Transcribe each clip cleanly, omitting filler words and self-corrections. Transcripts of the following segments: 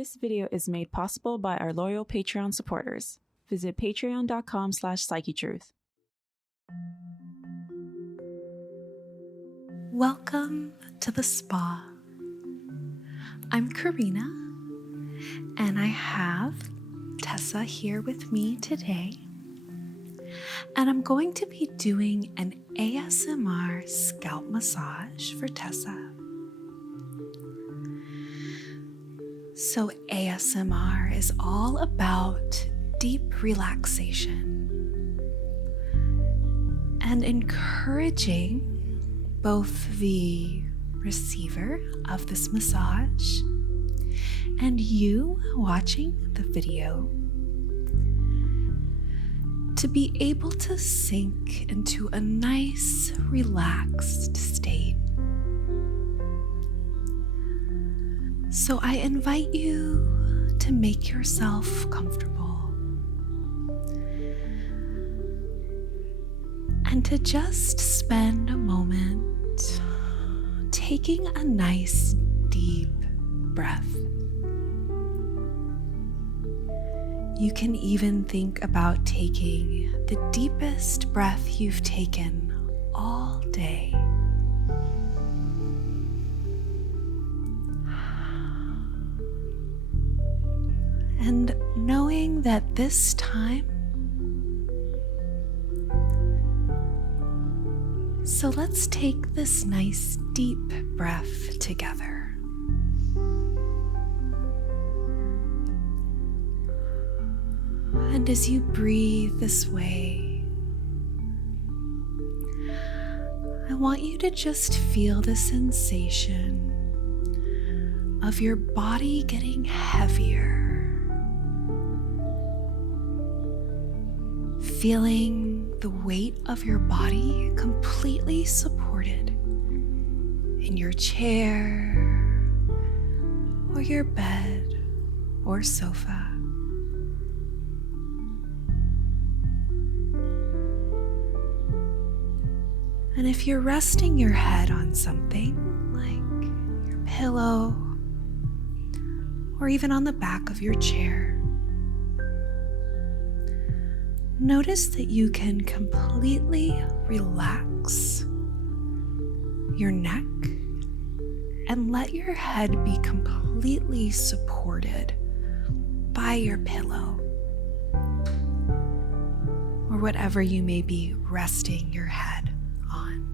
This video is made possible by our loyal Patreon supporters. Visit patreon.com/psychetruth. Welcome to the spa. I'm Corrina, and I have Tessa here with me today. And I'm going to be doing an ASMR scalp massage for Tessa. So ASMR is all about deep relaxation and encouraging both the receiver of this massage and you watching the video to be able to sink into a nice, relaxed state. So I invite you to make yourself comfortable and to just spend a moment taking a nice deep breath. You can even think about taking the deepest breath you've taken all day. And knowing that this time, so let's take this nice deep breath together. And as you breathe this way, I want you to just feel the sensation of your body getting heavier. Feeling the weight of your body completely supported in your chair or your bed or sofa. And if you're resting your head on something like your pillow or even on the back of your chair, notice that you can completely relax your neck and let your head be completely supported by your pillow or whatever you may be resting your head on.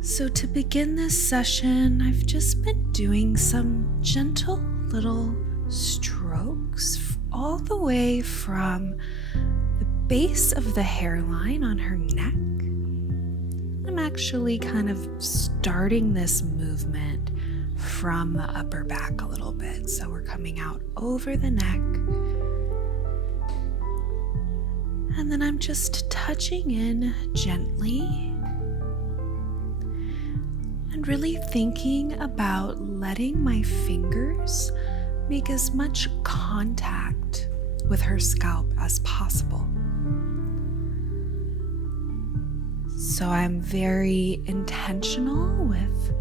So to begin this session, I've just been doing some gentle little strokes all the way from the base of the hairline on her neck. I'm actually kind of starting this movement from the upper back a little bit. So we're coming out over the neck. And then I'm just touching in gently and really thinking about letting my fingers make as much contact with her scalp as possible. So I'm very intentional with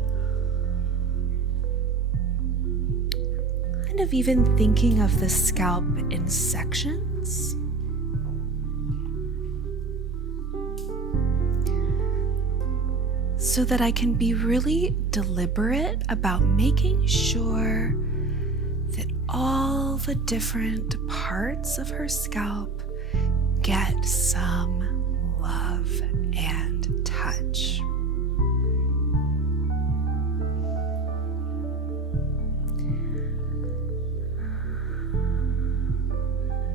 kind of even thinking of the scalp in sections. So that I can be really deliberate about making sure that all the different parts of her scalp get some love and touch.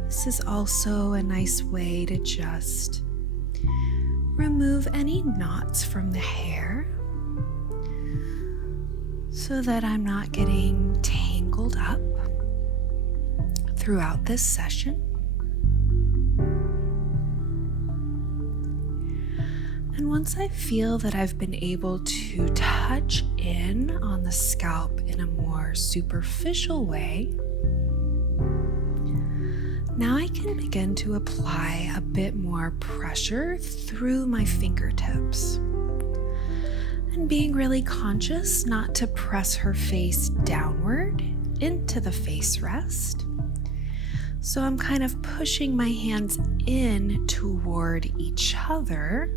This is also a nice way to just remove any knots from the hair so that I'm not getting tangled up throughout this session. And once I feel that I've been able to touch in on the scalp in a more superficial way, now I can begin to apply a bit more pressure through my fingertips. And being really conscious not to press her face downward into the face rest. So I'm kind of pushing my hands in toward each other.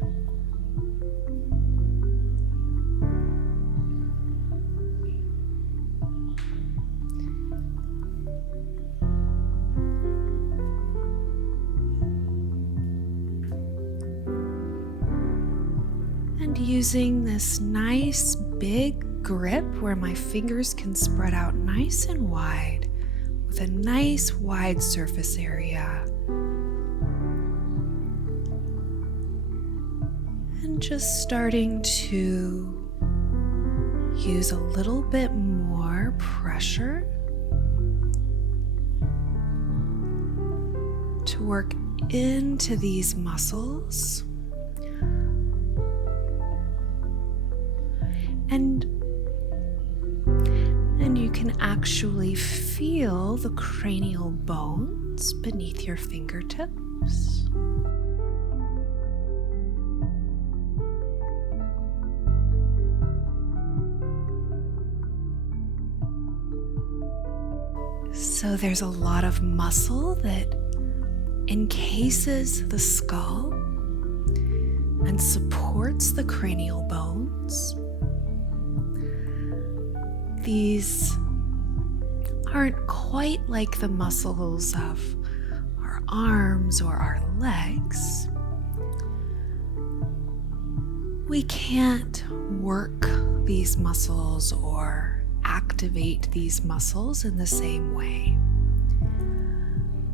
And using this nice big grip where my fingers can spread out nice and wide with a nice wide surface area. And just starting to use a little bit more pressure to work into these muscles. And you can actually feel the cranial bones beneath your fingertips. So there's a lot of muscle that encases the skull and supports the cranial bones. These aren't quite like the muscles of our arms or our legs. We can't work these muscles or activate these muscles in the same way.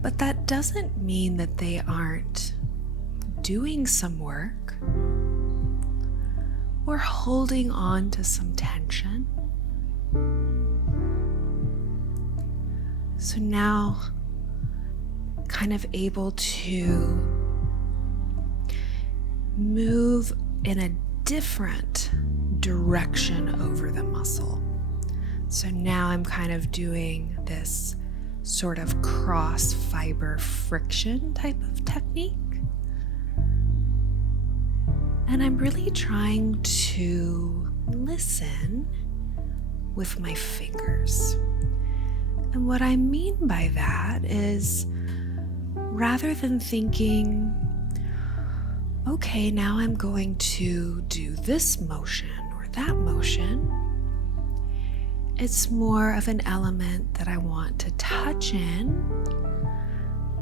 But that doesn't mean that they aren't doing some work or holding on to some tension. So now, kind of able to move in a different direction over the muscle. So now I'm kind of doing this sort of cross fiber friction type of technique. And I'm really trying to listen with my fingers. And what I mean by that is, rather than thinking, okay, now I'm going to do this motion or that motion, it's more of an element that I want to touch in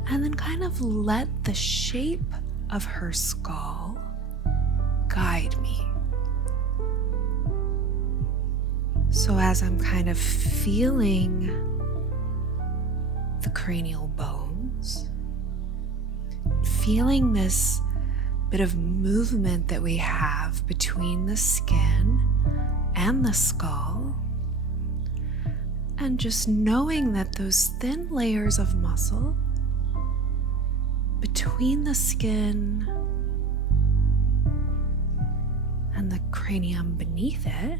and then kind of let the shape of her skull guide me. So as I'm kind of feeling the cranial bones, feeling this bit of movement that we have between the skin and the skull, and just knowing that those thin layers of muscle between the skin and the cranium beneath it,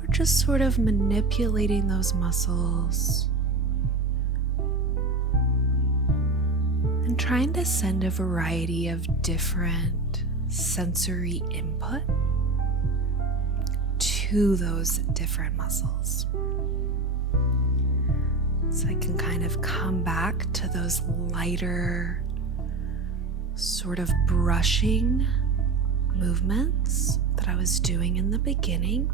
we're just sort of manipulating those muscles and trying to send a variety of different sensory input to those different muscles. So I can kind of come back to those lighter sort of brushing movements that I was doing in the beginning.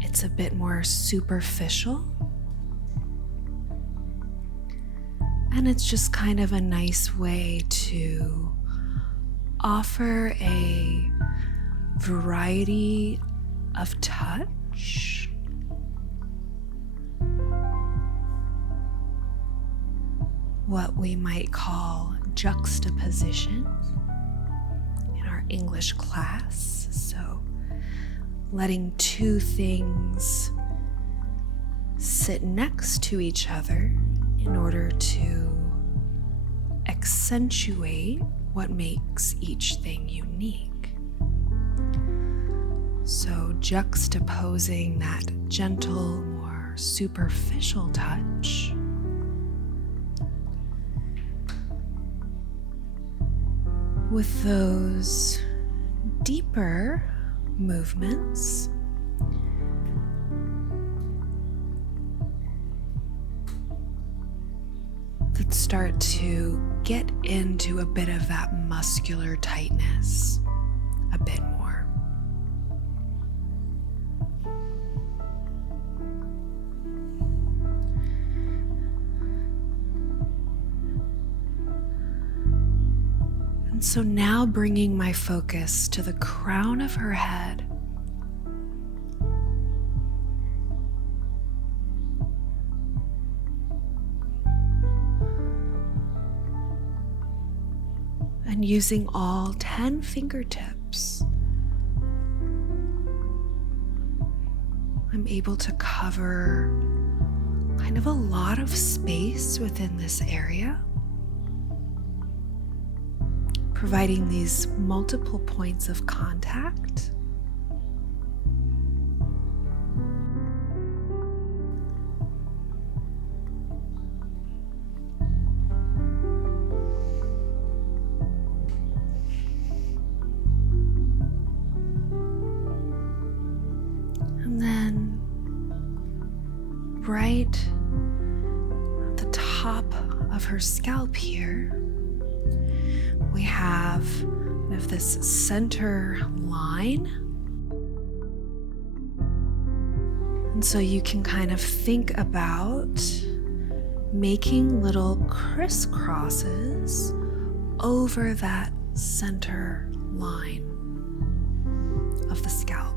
It's a bit more superficial, and it's just kind of a nice way to offer a variety of touch what we might call juxtaposition in our English class. So letting two things sit next to each other in order to accentuate what makes each thing unique. So juxtaposing that gentle, more superficial touch with those deeper movements that start to get into a bit of that muscular tightness a bit more. And so now bringing my focus to the crown of her head, and using all 10 fingertips, I'm able to cover kind of a lot of space within this area, providing these multiple points of contact. Right at the top of her scalp here, we have this center line. And so you can kind of think about making little crisscrosses over that center line of the scalp.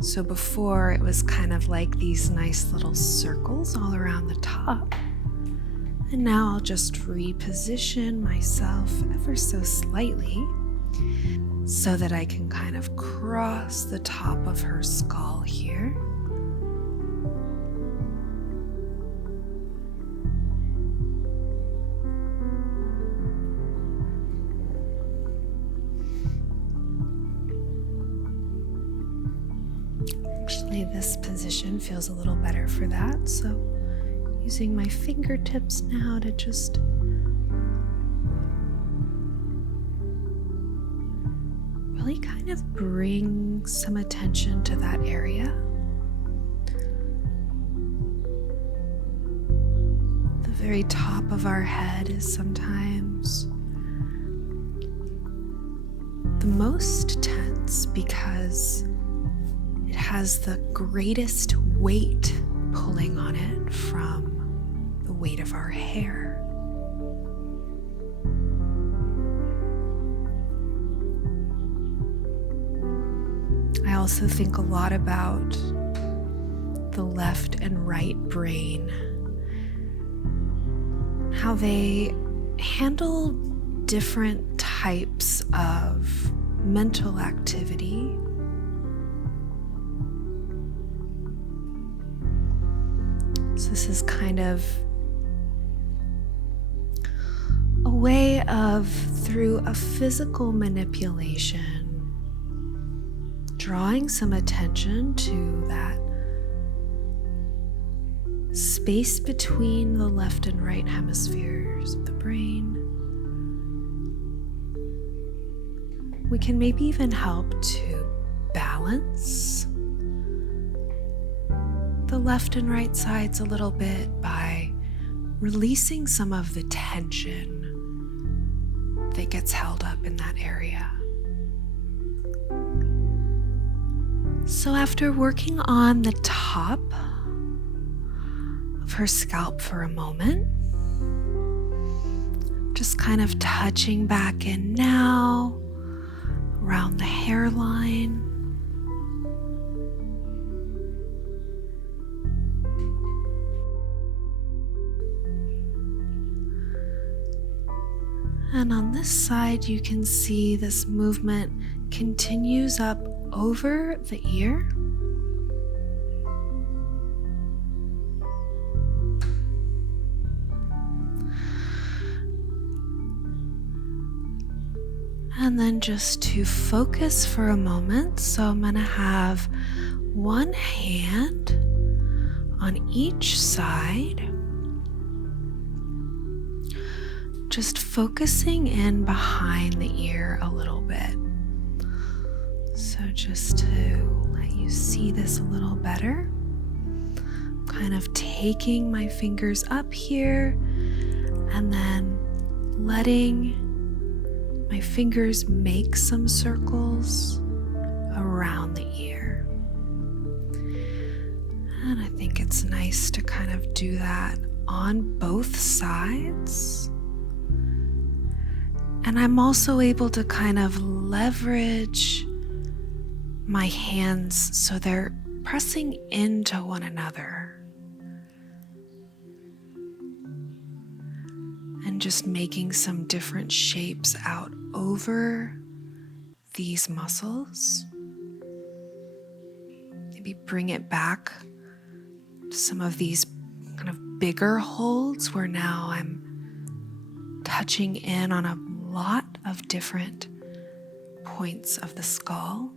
So before it was kind of like these nice little circles all around the top. And now I'll just reposition myself ever so slightly so that I can kind of cross the top of her skull here. Actually, this position feels a little better for that, so using my fingertips now to just really kind of bring some attention to that area. The very top of our head is sometimes the most tense because it has the greatest weight pulling on it from the weight of our hair. I also think a lot about the left and right brain, how they handle different types of mental activity. So this is kind of a way of, through a physical manipulation, drawing some attention to that space between the left and right hemispheres of the brain. We can maybe even help to balance the left and right sides a little bit by releasing some of the tension that gets held up in that area. So after working on the top of her scalp for a moment, just kind of touching back in now around the hairline. And on this side, you can see this movement continues up over the ear. And then just to focus for a moment, so I'm going to have one hand on each side, just focusing in behind the ear a little bit. So just to let you see this a little better, I'm kind of taking my fingers up here and then letting my fingers make some circles around the ear. And I think it's nice to kind of do that on both sides. And I'm also able to kind of leverage my hands so they're pressing into one another. And just making some different shapes out over these muscles. Maybe bring it back to some of these kind of bigger holds where now I'm touching in on a lot of different points of the skull.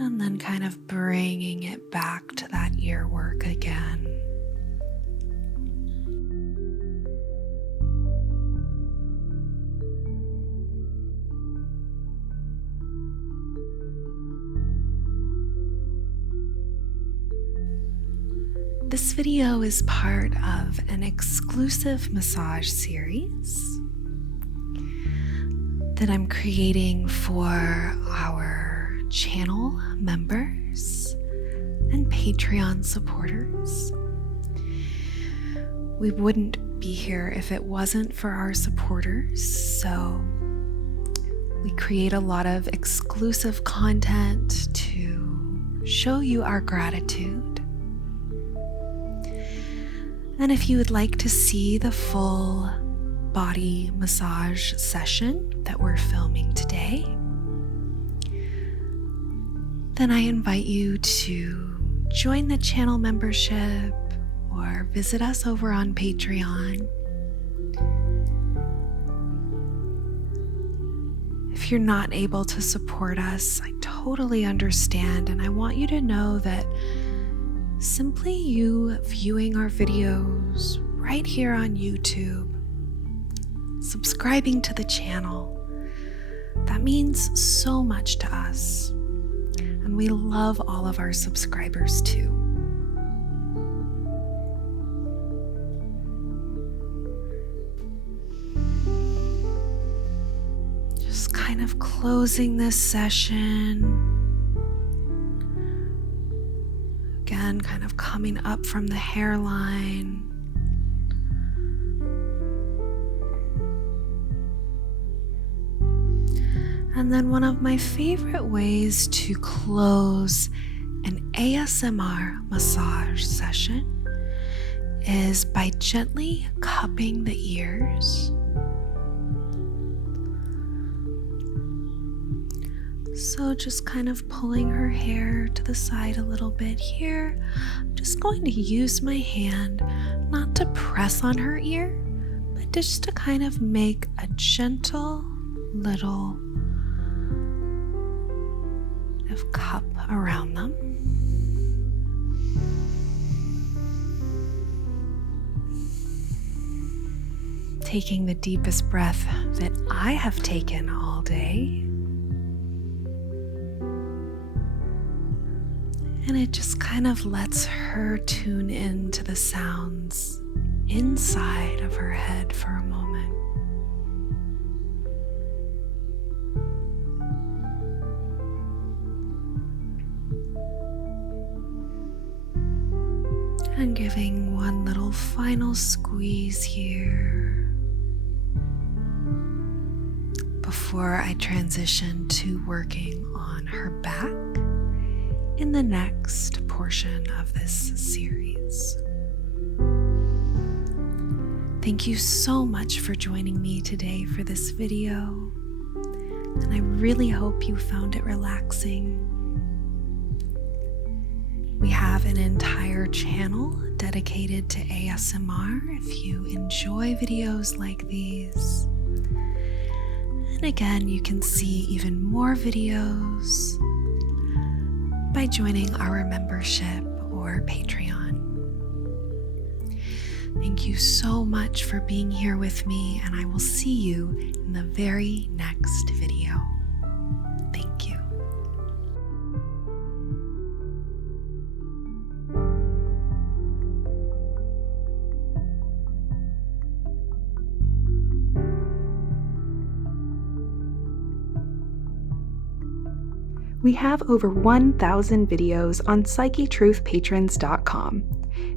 And then kind of bringing it back to that ear work again. This video is part of an exclusive massage series that I'm creating for our channel members and Patreon supporters. We wouldn't be here if it wasn't for our supporters, so we create a lot of exclusive content to show you our gratitude. And if you would like to see the full body massage session that we're filming today, then I invite you to join the channel membership or visit us over on Patreon. If you're not able to support us, I totally understand, and I want you to know that simply you viewing our videos right here on YouTube, subscribing to the channel, that means so much to us. And we love all of our subscribers too. Just kind of closing this session. Again, kind of coming up from the hairline. And then one of my favorite ways to close an ASMR massage session is by gently cupping the ears. So just kind of pulling her hair to the side a little bit here. I'm just going to use my hand not to press on her ear, but just to kind of make a gentle little of cup around them. Taking the deepest breath that I have taken all day. And it just kind of lets her tune into the sounds inside of her head for a moment. And giving one little final squeeze here before I transition to working on her back in the next portion of this series. Thank you so much for joining me today for this video, and I really hope you found it relaxing. We have an entire channel dedicated to ASMR if you enjoy videos like these. And again, you can see even more videos by joining our membership or Patreon. Thank you so much for being here with me, and I will see you in the very next video. Thank you. We have over 1,000 videos on PsycheTruthPatrons.com,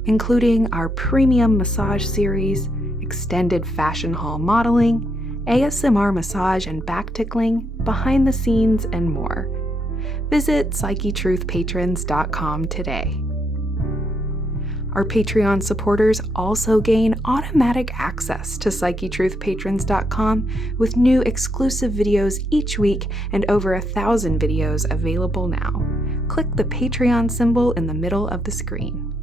including our premium massage series, extended fashion haul modeling, ASMR massage and back tickling, behind the scenes, and more. Visit PsycheTruthPatrons.com today. Our Patreon supporters also gain automatic access to PsycheTruthPatrons.com with new exclusive videos each week and over 1,000 videos available now. Click the Patreon symbol in the middle of the screen.